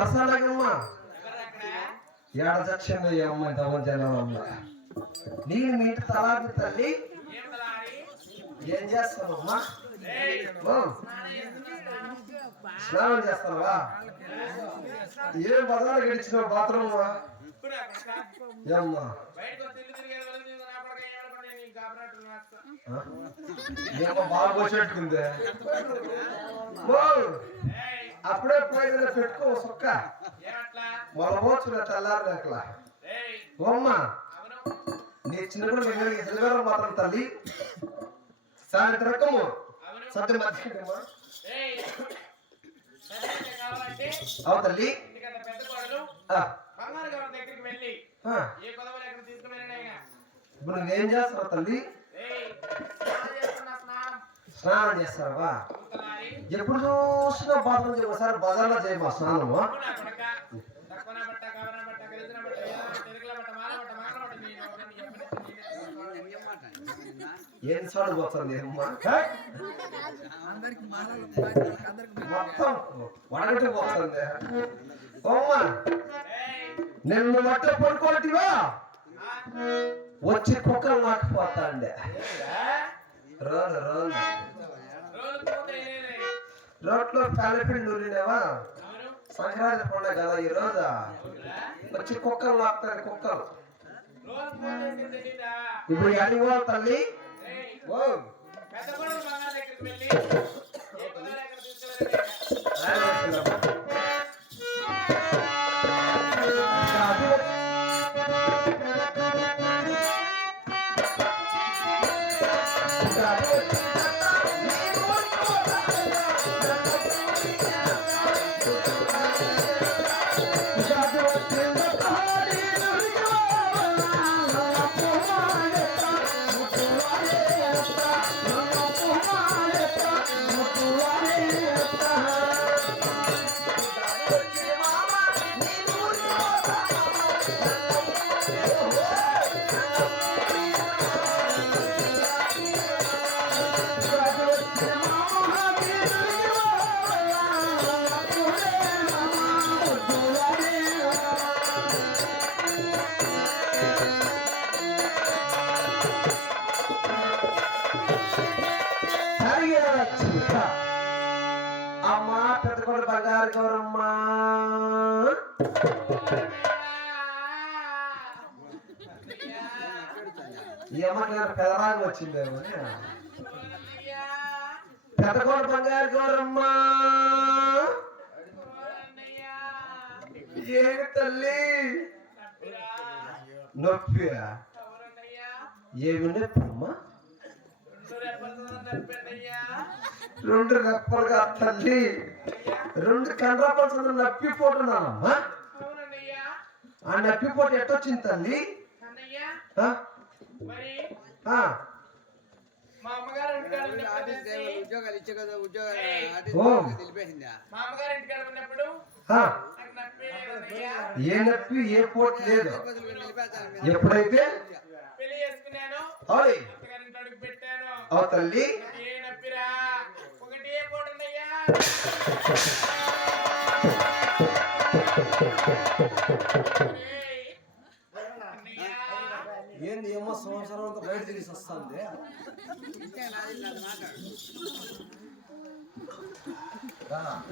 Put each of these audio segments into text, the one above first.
సరసాలమ్మా ఏడ చచ్చింది అమ్మ ఇంతమంది జనాలమ్మ నేను మీ ఇంటి తలాది తల్లి ఏం చేస్తానమ్మా స్నానం చేస్తావా ఏం బజారు గడిచిన బాత్రూమ్ ఏమ్మా బాగా పోసేట్టుకుందే అప్పుడే పోయి పెట్టుకో సొక్క మొలబోచులే తెల్లారు అట్లా ఓమ్మా నీ చిన్నప్పుడు తెలివారు మాత్రం తల్లి సాయంత్రకము సద్దు మర్చిపోమ్మా అవు తల్లి ఇప్పుడు నువ్వేం చేస్తావు తల్లి స్నానం చేస్తావా ఎప్పుడు చూసినా బాత్రూమ్ చేయసారి బజార్లో చేయమా స్నానము ఏం సార్లు పోతుంది మొత్తం వడగట్టి పోతుంది ఓమ్మా నిన్ను మట్ట పడుకోటివా వచ్చి కుక్కలు నాకపోతా అండి రోడ్లో కాలిపిండి నూరినేవా సంక్రాంతి పండుగ కదా ఈ రోజు వచ్చి కుక్కలు నాకుతారు కుక్కలు ఇప్పుడు అడిగో తల్లి అమ్మా పెద్దకొండ బంగారు గౌరమ్మా ఈ అమ్మకి పెదరాగా వచ్చిందేమో పెద్దకొండ బంగారు గౌరమ్మా ఏమి తల్లి నొప్పి ఏమి నొప్పి అమ్మా రెండు రెప్పలుగా తల్లి రెండు కండ్రాపల్సిన నప్పిపోతున్నానమ్మా ఆ నప్పిపోటు ఎట్టొచ్చింది తల్లి ఏ నొప్పి ఏ పోటు లేదు ఎప్పుడైతే ఓ తల్లి ఏంది ఏమో సంవత్సరం అంతా బయట తిరిగి వస్తుంది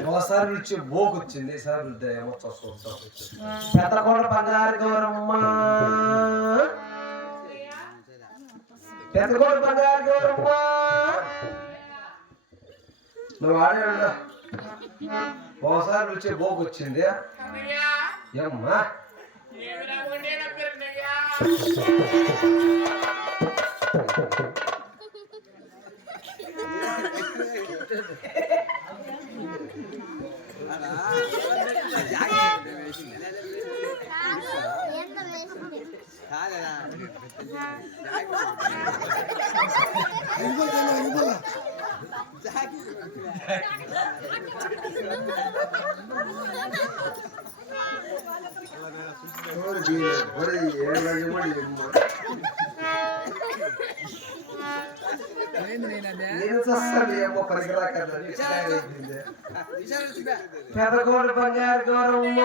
ఒకసారి నుంచి బోకు వచ్చింది ఈసారి పెద్దకొండ బంగారు గౌరమ్మ పెద్దకొండ బంగారు గౌరమ్మ నువ్వు ఆడాడు ఒకసారి వచ్చే బోకు వచ్చింది ఏమ్మా నేను చూస్తాను ఏమో పరిగరాక పెదకోటి బంగారు గౌరమ్మ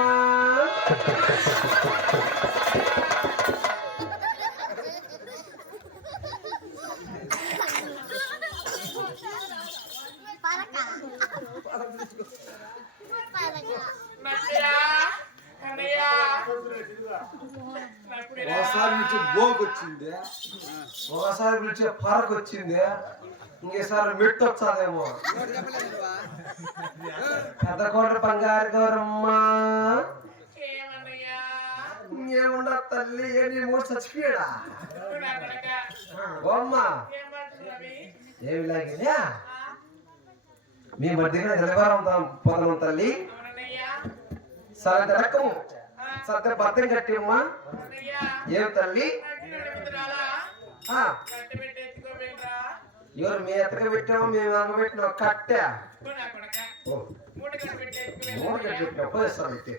ఒకసారి నుంచి బోకొచ్చింది, ఒకసారి పిలిచే పార్క్ వచ్చింది, ఇంకేసారి మెట్టు వచ్చాదేమో. పెద్దకోట బంగారు గౌరమ్మ ఏముండ తల్లి ఏంటి మూడు చచ్చిపోయాడా అమ్మ ఏమి లాగినా మీ మధ్యన నిలబరం పోదాం తల్లి. సరే రకము సత్య భద్రం కట్టమ్మా. ఏం తల్లి ఎవరు మీ ఎత్తక పెట్టామో మేము అంగబెట్టిన కట్టా మూడు కట్టి పెట్టాం పోయిస్తాం అయితే.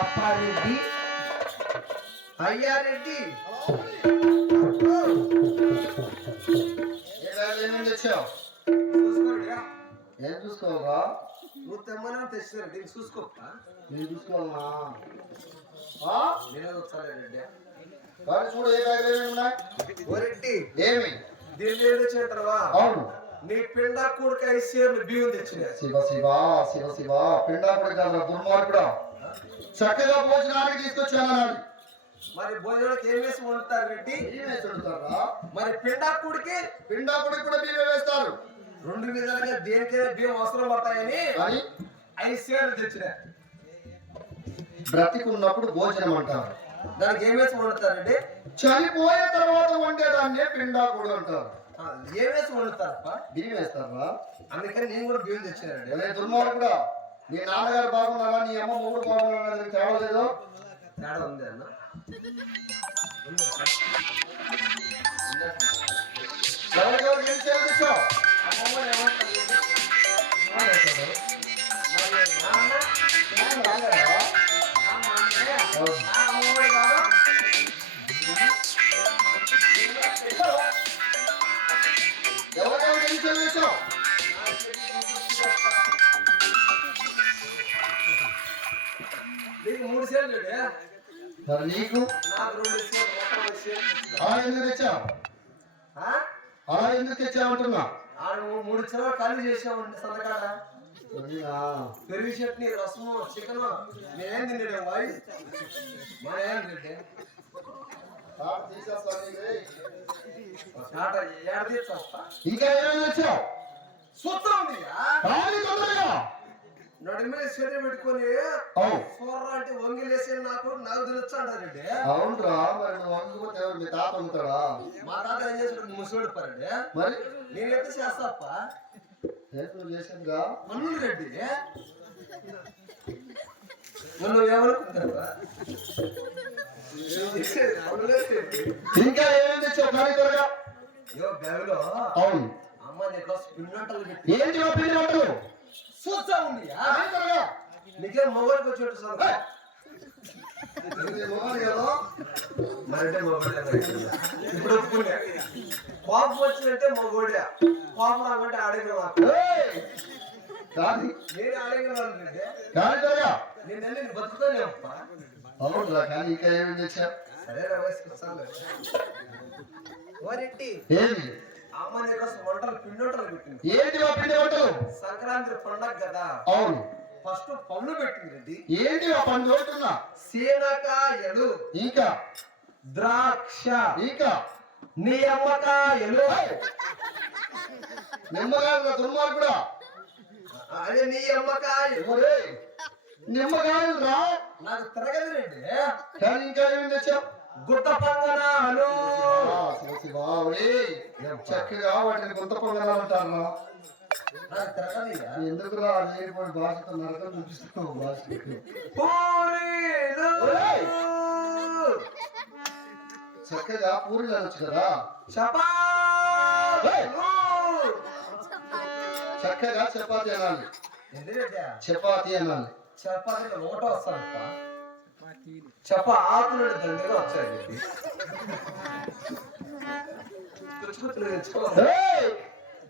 అప్పారెడ్డి అయ్యారెడ్డి ఏమేమి తెచ్చావు? చూసుకోండిగా. ఏం చూసుకోవా? నువ్వు తెమ్మని తెచ్చారు దీన్ని చూసుకోవా? నేను చూసుకోవాలన్నా. నేను వచ్చానండి. వాడు చూడు ఏ బ్యాగులు ఏమేమి ఉన్నాయి. ఓరెడ్డి ఏమి? దీని మీద తెచ్చినట్టవా? అవును. నీ పిండా కూడక 5 షేర్లు బియ్యం తెచ్చిన. శివ శివ శివ శివ పిండాకుడు కాదు దుర్మార్గుడా. చక్కగా భోజనానికి తీసుకొచ్చాను అన్నాడు. మరి భోజనానికి ఏం వేసి వండుతారు రెడ్డి? బియ్యం వేసి వండుతారా? మరి పిండాకుడికి పిండాకుడికి కూడా బియ్యం వేస్తారు. 2 విధాలుగా దేనికైనా బియ్యం అవసరం పడతాయని కానీ 5 షేర్లు తెచ్చిన. బ్రతికున్నప్పుడు భోజనం అంటారు. దానికి ఏం వేసి వండుతారండి? చనిపోయిన తర్వాత వండేదాన్ని పిండాకుడు అంటారు. ఏం వేసి వండుతారప్ప? బియ్యం వేస్తారా? అందుకని నేను కూడా బియ్యం తెచ్చినానండి. అదే దుర్మార్గుడా. నీ నాన్నగారు బాగున్నారా? నీ అమ్మ మూడు బాగున్నారా? నీకు తేవలేదు. తేడా ఉంది అన్న. ఎవరికెవరు ఏం చేయాలి తెచ్చావు? అమ్మమ్మ ఏమంటారు? ఎవరికెవరు ఏం చేయాలి తెచ్చావు? నీకు 3 షేర్లు మరి నీకు? నాకు 2 షేర్లు, మొత్తం 5 షేర్లు. అలా ఎందుకు తెచ్చావు? అలా ఎందుకు తెచ్చావంటున్నా? 3 చెరువు ఖాళీ చేసామండి సందకాడ. అవునా? పెరుగు చట్నీ, రసము, చికెన్ నేనేం తిండే వాయి మనేం తింటే ఇంకా ఏమేమి తెచ్చావు? నడి మీద శరీరం పెట్టుకొని అవును. కూర అంటే వంగిలేసి నాకు తెలుసు అంటారండి. అవునరా. మరి నువ్వు వంగిపోతే ఎవరు? మీ తాత అమ్ముతాడా? మా తాత ఏం చేసాడు? ముసోడు పరండి. మరి నేనైతే చేస్తాప్ప నువ్వు చేసిందిగా మన్నుడు రెడ్డి. నువ్వు ఏమనుకుంటావా? ఇంకా ఏమేమి తెచ్చావు? కానీ త్వరగా. బ్యాగులో అవును. అమ్మ నీకు పిండి పెట్టి ఏంటి ఆ పిండి వంటలు? చూస్తా ఉంది. త్వరగా. నీకేం మొబైల్కి వచ్చేట్టు సార్ మరంటే మొగోడే. ఇప్పుడు ఒప్పుకునే కోపం వచ్చినట్టే మొగోడే. కోపం రాకుంటే అడిగిన కానీ నేను అడిగిన కానీ త్వరగా. నేను బతుకుతానే అప్ప. అవునురా. కానీ ఇంకా ఏమేమి తెచ్చావు? సరే ఓరెట్టి ఏమి? అమ్మ నీకోసం వంటలు పిండి వంటలు పెట్టింది. ఏంటి ఆ పిండి వంటలు? సంక్రాంతి పండగ కదా. అవును. ఫస్ట్ పళ్ళు పెట్టింది. ఏంటి ఆ పండు అవుతున్నా? సీనకాయలు, ఇంకా ద్రాక్ష, ఇంకా నిమ్మకాయలు. నిమ్మకాయలు దుర్మార్గుడా. అదే నిమ్మకాయలు. నిమ్మకాయలు రా. నాకు తిరగదు రండి. కానీ ఇంకా ఏమేమి తెచ్చావు? గుత్త పొంగనాలు. చక్కగా వాటిని గుంత పొంగనాలు అంటారు. నాకు తిరగదు. ఎందుకు రా లేనిపోయిన భాషతో నరకం చూపిస్తున్నావు భాష. పూరీలు. చక్కగా పూరీలు అనొచ్చు కదా. చపాతీలు. చక్కగా చపాతీ అనాలి. చపాతీ అనాలి. చపాతీలు ఒకటో వస్తానప్ప. ఆకులు దండిగా వచ్చాయి.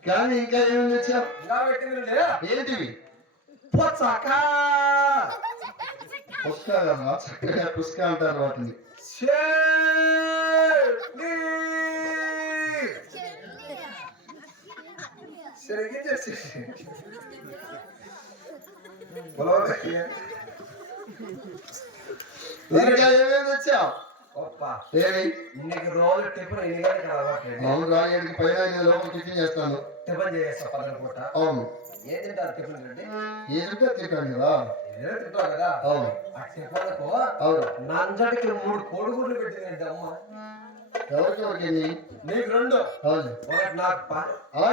కానీ ఇంకా ఏమి తెచ్చావు? ఇలా పెట్టింది ఏంటివి? పుచ్చక. పుష్క కదా. చక్కగా పుష్క అంటారు వాటిని. ఇంకా ఏమేమి తెచ్చావు? ఏమి? నీకు రోజు టిఫిన్ ఎన్ని గంటలకు అలవాట్లేదు? అవును రా. ఏడికి పైన నేను లోపల టిఫిన్ చేస్తాను. టిఫిన్ చేస్తా 10 పూట. అవును. ఏం తింటారు టిఫిన్ అంటే? ఏదిగా తింటాను కదా. నేను తింటావు కదా అవును అట్టి పనుకో అవును నంజడికి 3 కోడిగుడ్లు పెట్టిందంటే అమ్మ ఎవరికి నీకు 2 అవును ఒకటి నాకు పా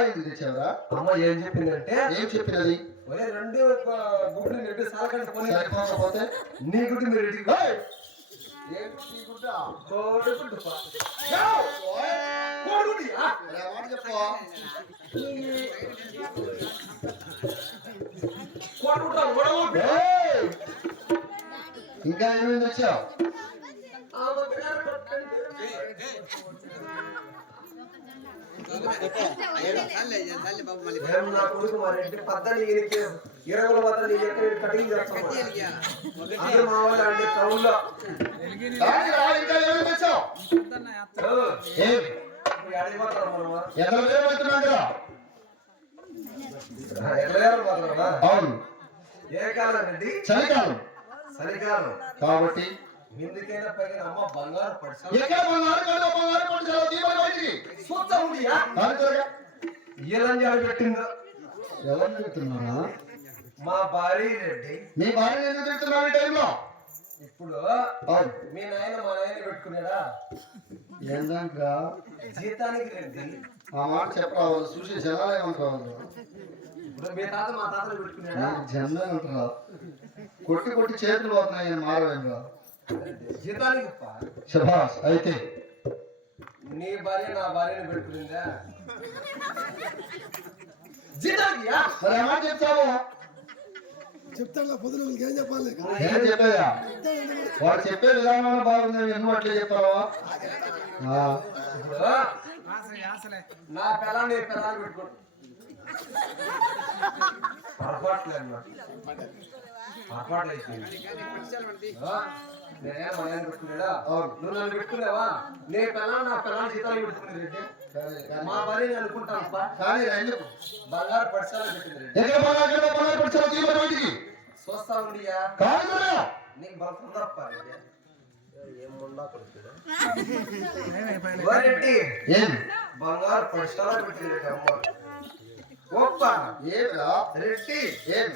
ఇది తెచ్చావరా అమ్మ ఏం చెప్పిందంటే ఏం చెప్పినది ఒరే 2 గుడ్లు నెట్టి సాలకంటే కొని సరిపోకపోతే నీ గుడ్డు మీరు రెడీ ఏంటి గుడ్డ కోడిగుడ్డు పా కోడిగుడ్డు మాట చెప్పవా కోడిగుడ్డు ఇంకా ఏమేమి తెచ్చావు ఏం నా కొడుకు మరి ఇంటి పద్దని ఈయనకి 20 వద్ద నీ ఎక్కడ కటింగ్ చేస్తాం అది మా వాళ్ళ అంటే టౌన్లో ఇంకా ఏమేమి తెచ్చావు అడిగిపోతారు మనమా ఎక్కడ పెడుతున్నాం కదా ఎక్కడ అవును ఏ కాలం రెడ్డి చలికాలం చలికాలం కాబట్టి ఎందుకైనా పైన అమ్మ బంగారు పడిసా ఎక్కడ బంగారు పడిచావు దీపావళి బయటికి చూస్తా ఉండియా ఏలంజాడు పెట్టిందో ఎవరిని తిడుతున్నారా మా భార్య రెడ్డి మీ భార్య ఎందుకు తిడుతున్నావు ఈ టైంలో ఇప్పుడు అవును మీ నాయన మా నాయన పెట్టుకున్నాడా ఏందంకా జీతానికి రెడ్డి ఆ మాట చెప్పరావు చూసి జనాలే ఉంటారు ఇప్పుడు మీ తాత మా తాతలు పెట్టుకున్నాడా జనాలే ఉంటారా కొట్టి చేతులు పోతున్నాయి మారవేంగా జీతానికి పా. శభాష్ అయితే నీ భార్య నా భార్యను పెట్టుకునిందా జీతానికి మరి ఆ మాట చెప్తావు చెప్తాను పొద్దున ఏం చెప్పాలి ఏం చెప్పేదా వాడు చెప్పే విధానం బాగుంది ఎందుకు అట్లే చెప్తావా ఇప్పుడు నా పిల్లని నీ పిల్లని పెట్టుకో పొరపాట్లేదు పొరపాటు అయిపోయింది నేనే మా నాయన పెట్టుకున్నాడా నువ్వు నన్ను పెట్టుకున్నావా నీ పిల్లని నా పిల్లని జీతాలు పెట్టుకునేది రెడ్డి మా భార్య అనుకుంటాను కానీ ఎందుకు బంగారు పడిసాలు పెట్టింది రెడ్డి ఎక్కడ బంగారు పడిచావు దీపావళి బయటికి చూస్తా ఉండియా కాదు నీకు బలం తప్ప ఏముండా రెడ్డి ఏం బంగారు పడిసాలు పెట్టింది అమ్మ ఒప్ప ఏమిరా రెడ్డి ఏం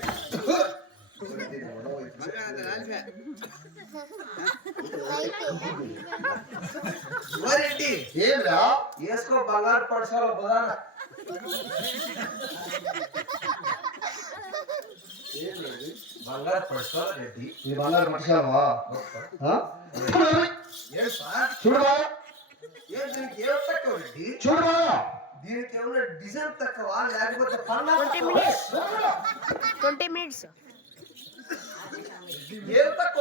రెడ్డి ఏమిరా వేసుకో బంగారు పడిసాలు బుధాన బంగారు పడిసాలు రెడ్డి ఈ బంగారు పడిచావా చూడవా దీనికి ఏం తక్కువ రెడ్డి చూడవా దీనికి ఏమైనా డిజైన్ తక్కువ లేకపోతే 20 minutes ఏం తక్కువ